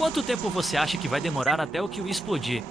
Quanto tempo você acha que vai demorar até o kiwi explodir?